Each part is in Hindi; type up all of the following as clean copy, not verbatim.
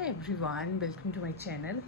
Everyone, welcome to my channel.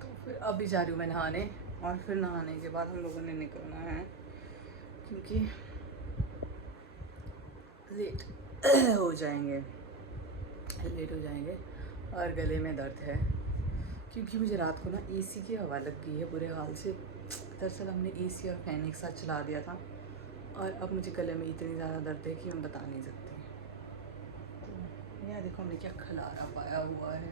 तो फिर अभी जा रही हूँ मैं नहाने, और फिर नहाने के बाद हम लोगों ने निकलना है क्योंकि लेट हो जाएंगे और गले में दर्द है क्योंकि मुझे रात को ना एसी की हवा लग गई है बुरे हाल से। दरअसल हमने एसी और फैन एक साथ चला दिया था और अब मुझे गले में इतनी ज़्यादा दर्द है कि मैं बता नहीं सकती। तो यार देखो हमने क्या खलारा पाया हुआ है,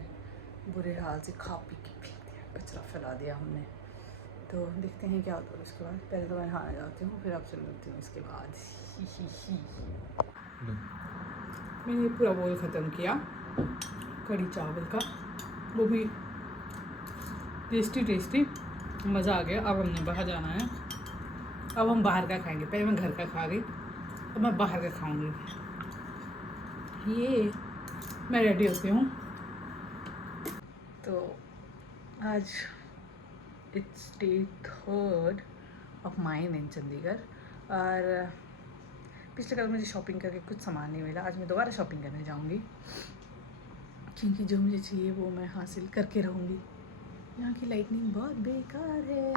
बुरे हाल से खा पी के फेंक दिया, कचरा फैला दिया हमने। तो देखते हैं क्या होता है उसके बाद। पहले तो मैं नहाने जाती हूँ, फिर आपसे मिलती हूँ इसके बाद। मैंने ये पूरा बोल ख़त्म किया कढ़ी चावल का, वो भी टेस्टी मज़ा आ गया। अब हमने बाहर जाना है, अब हम बाहर का खाएंगे। पहले मैं घर का खा गई, अब मैं बाहर का खाऊंगी। ये मैं रेडी होती हूँ। तो आज it's day 3 of mine in Chandigarh, और पिछले कल मुझे शॉपिंग करके कुछ सामान नहीं मिला। आज मैं दोबारा शॉपिंग करने जाऊँगी क्योंकि जो मुझे चाहिए वो मैं हासिल करके रहूँगी। यहाँ की लाइटनिंग बहुत बेकार है।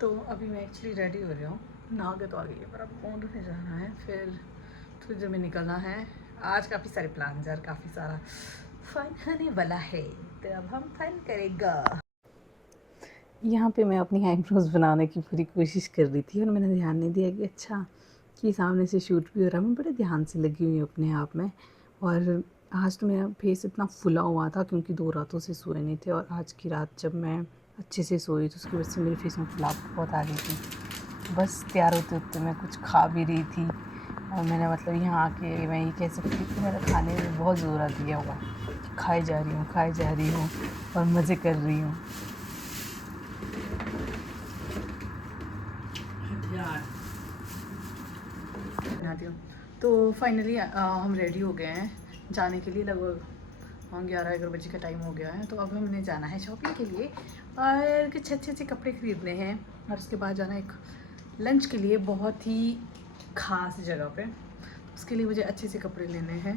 तो अभी मैं एक्चुअली रेडी हो रही हूँ, नहा के तो आ गई है, पर अब मुँह धोने जाना है, फिर जब मैं निकलना है। आज काफ़ी सारे प्लान यार, काफ़ी सारा फन होने वाला है, तो अब हम फन करेगा। यहाँ पे मैं अपनी आईब्रोज बनाने की पूरी कोशिश कर रही थी और मैंने ध्यान नहीं दिया कि अच्छा कि सामने से शूट भी हो रहा है। मैं बड़े ध्यान से लगी हुई हूँ अपने आप में। और आज तो मेरा फेस इतना फुला हुआ था क्योंकि 2 रातों से सोए नहीं थे, और आज की रात जब मैं अच्छे से सोई तो उसकी वजह से मेरे फेस में फुलावट बहुत आ गई थी। बस तैयार होते मैं कुछ खा भी रही थी, और मैंने मतलब यहाँ आके मैं ये कह सकती हूँ कि मेरा खाने में बहुत ज़ोर आ दिया हुआ, खाए जा रही हूँ और मज़े कर रही हूँ। तो फाइनली हम रेडी हो गए हैं जाने के लिए। लगभग 11 बजे का टाइम हो गया है। तो अब हमने जाना है शॉपिंग के लिए और कुछ अच्छे कपड़े ख़रीदने हैं, और उसके बाद जाना एक लंच के लिए बहुत ही ख़ास जगह पे। उसके लिए मुझे अच्छे से कपड़े लेने हैं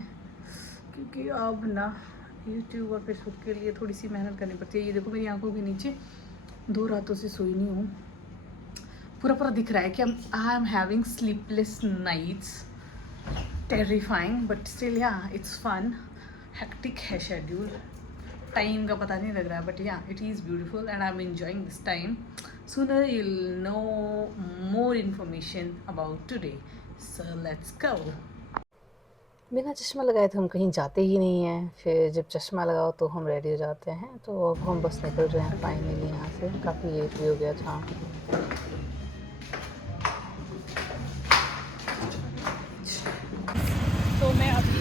क्योंकि अब ना यूट्यूब और फेसबुक के लिए थोड़ी सी मेहनत करनी पड़ती है। ये देखो मेरी आंखों के नीचे 2 रातों से सोई नहीं हूँ, पूरा दिख रहा है कि I am having sleepless nights, terrifying but still yeah it's fun. Hectic है शेड्यूल, टाइम का पता नहीं लग रहा है, but yeah it is beautiful and I am enjoying this time. Sooner you will know more information about today, so let's go. बिना चश्मा लगाए तो हम कहीं जाते ही नहीं हैं, फिर जब चश्मा लगाओ तो हम रेडी हो जाते हैं। तो अब हम बस निकल रहे हैं फाइनली यहाँ से, काफ़ी लेट भी हो गया था। तो मैं अभी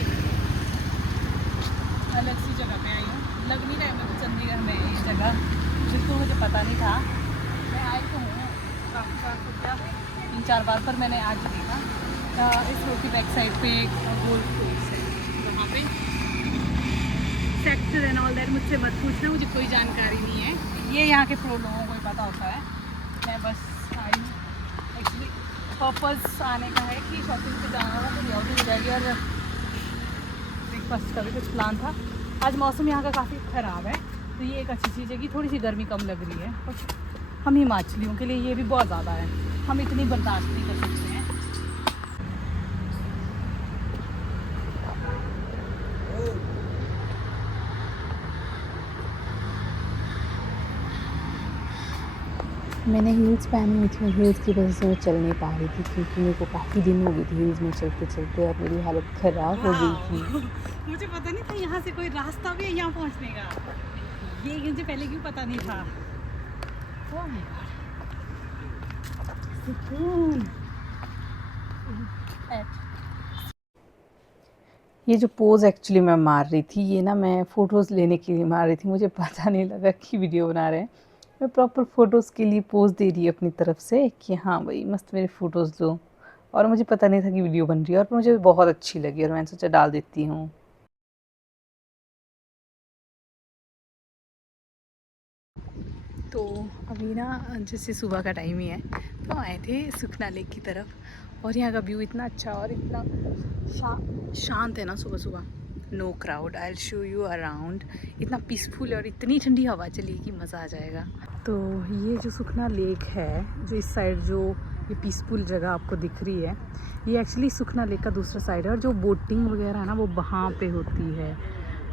अलग सी जगह पे आई हूँ, लग नहीं रहा है मेरे को चंडीगढ़ में ये जगह, जिसको मुझे पता नहीं था। मैं आई तो हूँ काफ़ी बार, तो क्या 3-4 बार, पर मैंने आज देखा इस रोड की बैक साइड पे एक गोल्फ कोर्स है, वहाँ पे सेक्टर एंड ऑल दैट मुझसे मत पूछना, मुझे कोई जानकारी नहीं है। ये यहाँ के प्रो लोगों को ही पता होता है। मैं बस आई हूँ, एक्चुअली पर्पज़ आने का है कि शॉपिंग पे जाना होगा तो आउटिंग हो जाएगी, और ब्रेकफास्ट का भी कुछ प्लान था। आज मौसम यहाँ का काफ़ी ख़राब है, तो ये एक अच्छी चीज़ है कि थोड़ी सी गर्मी कम लग रही है। और हम हिमाचलियों के लिए ये भी बहुत ज़्यादा है, हम इतनी बर्दाश्त नहीं कर सकते हैं। मैंने हील्स पहनी हुई थी, हील्स की वजह से मैं चल नहीं पा रही थी क्योंकि मेरे को काफ़ी दिन हो गई थी हील्स में चलते और मेरी हालत ख़राब हो गई थी। मुझे पता नहीं था यहाँ से कोई रास्ता भी है यहाँ पहुँचने का, ये मुझे पहले क्यों पता नहीं था। ओह माय गॉड, सुकून। ये जो पोज़ एक्चुअली मैं मार रही थी, ये ना मैं फ़ोटोज़ लेने के लिए मार रही थी, मुझे पता नहीं लगा कि वीडियो बना रहे हैं। मैं प्रॉपर फ़ोटोज़ के लिए पोज़ दे रही अपनी तरफ से कि हाँ भाई मस्त मेरे फ़ोटोज़ लो, और मुझे पता नहीं था कि वीडियो बन रही है, और मुझे बहुत अच्छी लगी और मैंने सोचा डाल देती हूँ। तो अभी ना जैसे सुबह का टाइम ही है, तो आए थे सुखना लेक की तरफ, और यहाँ का व्यू इतना अच्छा और इतना शांत है ना सुबह सुबह। Know crowd. I will show you around. इतना पीसफुल है और इतनी ठंडी हवा चली कि मज़ा आ जाएगा। तो ये जो सुखना लेक है, जो इस साइड जो ये पीसफुल जगह आपको दिख रही है, ये एक्चुअली सुखना लेक का दूसरा साइड है। और जो बोटिंग वगैरह है ना, वो वहाँ पे होती है,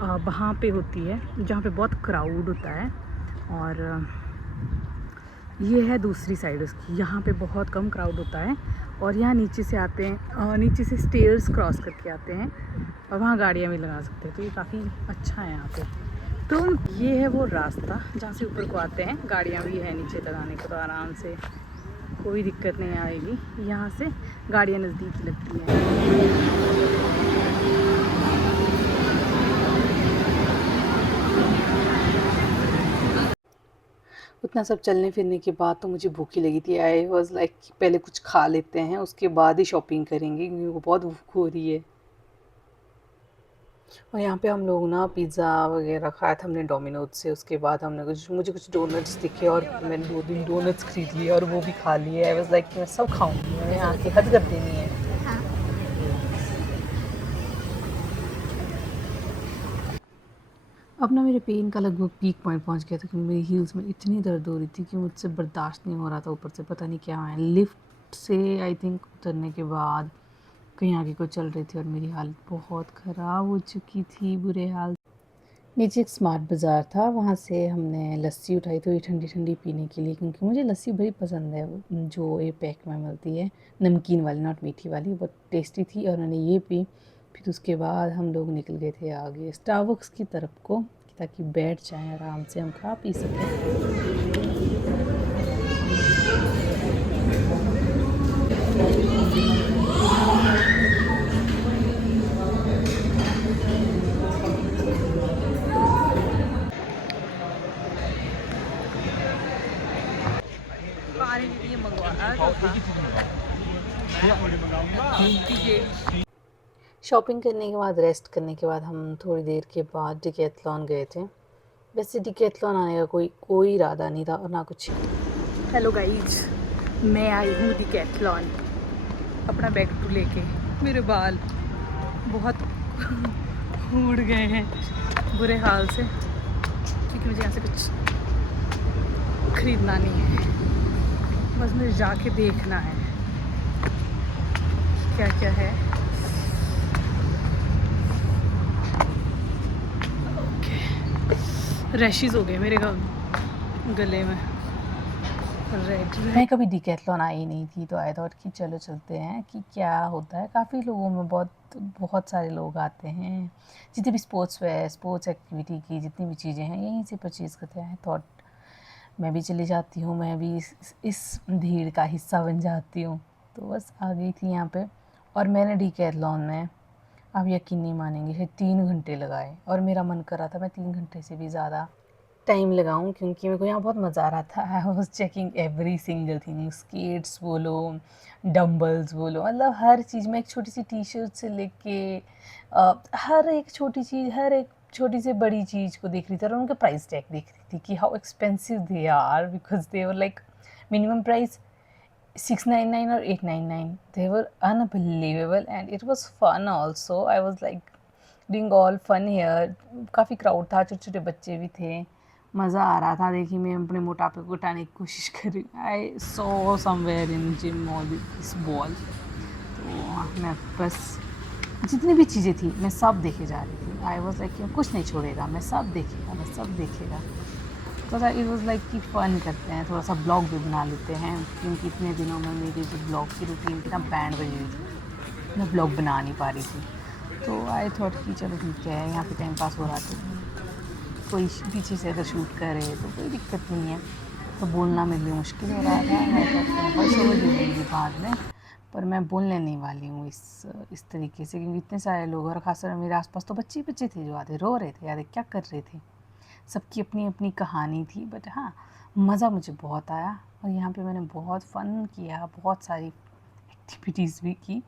वहाँ पे होती है जहाँ पे बहुत क्राउड होता है। और ये है दूसरी साइड उसकी, यहाँ पे बहुत कम क्राउड होता है। और यहाँ नीचे से आते हैं, नीचे से स्टेयर्स क्रॉस करके आते हैं और वहाँ गाड़ियाँ भी लगा सकते हैं। तो ये काफ़ी अच्छा है यहाँ पे। तो ये है वो रास्ता जहाँ से ऊपर को आते हैं। गाड़ियाँ भी है नीचे लगाने को, तो आराम से कोई दिक्कत नहीं आएगी। यहाँ से गाड़ियाँ नज़दीक लगती हैं। उतना सब चलने फिरने के बाद तो मुझे भूख ही लगी थी। आई वॉज लाइक पहले कुछ खा लेते हैं, उसके बाद ही शॉपिंग करेंगे, क्योंकि वो बहुत भूख हो रही है। और यहाँ पे हम लोग ना पिज़्ज़ा वगैरह खाया था हमने डोमिनोज से। उसके बाद हमने मुझे कुछ डोनट्स दिखे और मैंने 2-3 डोनट्स खरीद लिए और वो भी खा लिए। आई वाज लाइक मैं सब खाऊंगी, मैंने यहाँ की हद कर देनी है। अब ना मेरे पेन का लगभग पीक पॉइंट पहुँच गया था, क्योंकि मेरी हील्स में इतनी दर्द हो रही थी कि मुझसे बर्दाश्त नहीं हो रहा था। ऊपर से पता नहीं क्या है, लिफ्ट से आई थिंक उतरने के बाद कहीं आगे को चल रही थी और मेरी हालत बहुत ख़राब हो चुकी थी, बुरे हाल। नीचे एक स्मार्ट बाज़ार था, वहाँ से हमने लस्सी उठाई थोड़ी ठंडी ठंडी पीने के लिए, क्योंकि मुझे लस्सी बड़ी पसंद है, जो ये पैक में मिलती है, नमकीन वाली, नॉट मीठी वाली। बहुत टेस्टी थी और मैंने ये पी। फिर उसके बाद हम लोग निकल गए थे आगे स्टारबक्स की तरफ को, ताकि बैठ जाएं आराम से, हम खा पी सकें। पानी के लिए मंगवाया था। शॉपिंग करने के बाद, रेस्ट करने के बाद हम थोड़ी देर के बाद डिकैथलॉन गए थे। वैसे डिकैथलॉन आने का कोई इरादा नहीं था और ना कुछ। हेलो गाइज, मैं आई हूँ डिकैथलॉन अपना बैग टू लेके। मेरे बाल बहुत उड़ गए हैं बुरे हाल से, क्योंकि मुझे यहाँ से कुछ ख़रीदना नहीं है। बस मुझे जाके देखना है क्या क्या है। रैशेस हो गए मेरे गले में, रेड। मैं कभी डिकैथलॉन आई नहीं थी, तो आई थॉट कि चलो चलते हैं कि क्या होता है। काफ़ी लोगों में बहुत सारे लोग आते हैं, जितनी भी स्पोर्ट्स एक्टिविटी की जितनी भी चीज़ें हैं यहीं से परचेज़ करते हैं। थॉट मैं भी चली जाती हूँ, मैं भी इस भीड़ का हिस्सा बन जाती हूँ। तो बस आ गई थी यहाँ पे। और मैंने डिकैथलॉन में, आप यकीन नहीं मानेंगे, 3 घंटे लगाए। और मेरा मन कर रहा था मैं 3 घंटे से भी ज़्यादा टाइम लगाऊं, क्योंकि मेरे को यहाँ बहुत मज़ा आ रहा था। I was checking every single thing, skates बोलो, डम्बल्स बोलो, मतलब हर चीज़ में। एक छोटी सी टी शर्ट से लेके हर एक छोटी चीज़, हर एक छोटी से बड़ी चीज़ को देख रही थी। और उनके प्राइस टैग देख रही थी कि how expensive they are, because they were like minimum price 699 or 899. They were unbelievable and it was fun also. I was like doing all fun here. काफ़ी क्राउड था, छोटे छोटे बच्चे भी थे, मज़ा आ रहा था। देखिए मैं अपने मोटापे को उठाने की कोशिश कर रही हूँ। I saw somewhere in gym all this ball. तो मैं बस जितनी भी चीज़ें थी मैं सब देखे जा रही थी। आई वॉज लाइक कुछ नहीं छोड़ेगा, मैं सब देखेगा। तो इट वॉज़ लाइक कि फ़न करते हैं, थोड़ा सा ब्लॉग भी बना लेते हैं, क्योंकि इतने दिनों में मेरी जो ब्लॉग की रूटीन थी ना, बैंड बजी हुई थी, मैं ब्लॉग बना नहीं पा रही थी। तो आई थॉट कि चलो ठीक है, यहाँ पे टाइम पास हो रहा था, कोई पीछे से अगर शूट करे तो कोई दिक्कत नहीं है। तो बोलना मेरे लिए मुश्किल हो रहा था। मैं वॉइस ओवर दे दूँगी बाद में, पर मैं बोलने नहीं वाली हूँ इस तरीके से, क्योंकि इतने सारे लोग, और ख़ासकर मेरे आसपास तो बच्चे थे जो आधे रो रहे थे, आधे क्या कर रहे थे। सबकी अपनी अपनी कहानी थी, बट हाँ मज़ा मुझे बहुत आया। और यहाँ पे मैंने बहुत फ़न किया, बहुत सारी एक्टिविटीज़ भी की।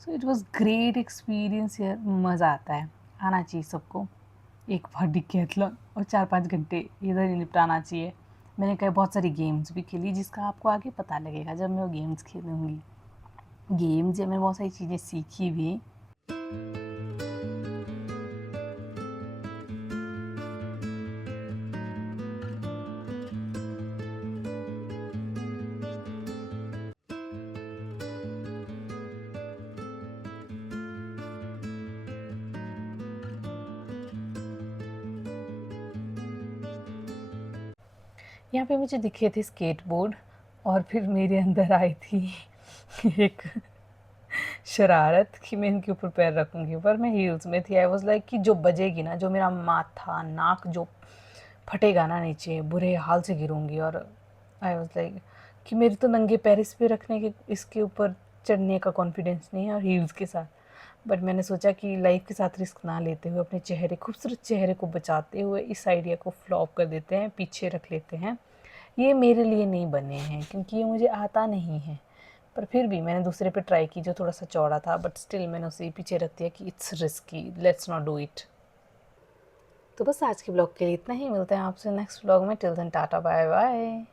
So it was great experience यार। मज़ा आता है, आना चाहिए सबको एक बार डिकैथलॉन, और 4-5 घंटे इधर ही निपटाना चाहिए। मैंने कई बहुत सारी गेम्स भी खेली, जिसका आपको आगे पता लगेगा जब मैं वो गेम्स खेलूँगी। गेम्स या मैंने बहुत सारी चीज़ें सीखी भी। यहाँ पे मुझे दिखे थे स्केटबोर्ड और फिर मेरे अंदर आई थी एक शरारत कि मैं इनके ऊपर पैर रखूँगी, पर मैं हील्स में थी। आई वाज़ लाइक कि जो बजेगी ना, जो मेरा माथा नाक जो फटेगा ना नीचे, बुरे हाल से गिरूँगी। और आई वाज़ लाइक कि मेरे तो नंगे पैर इस पे रखने के, इसके ऊपर चढ़ने का कॉन्फिडेंस नहीं है और हील्स के साथ। बट मैंने सोचा कि लाइफ के साथ रिस्क ना लेते हुए, अपने चेहरे, खूबसूरत चेहरे को बचाते हुए इस आइडिया को फ्लॉप कर देते हैं, पीछे रख लेते हैं। ये मेरे लिए नहीं बने हैं क्योंकि ये मुझे आता नहीं है। पर फिर भी मैंने दूसरे पे ट्राई की जो थोड़ा सा चौड़ा था, बट स्टिल मैंने उसे पीछे रख दिया कि it's risky, let's not do it. तो बस आज के ब्लॉग के लिए इतना ही। मिलते हैं आपसे नेक्स्ट ब्लॉग में। Till then tata bye bye.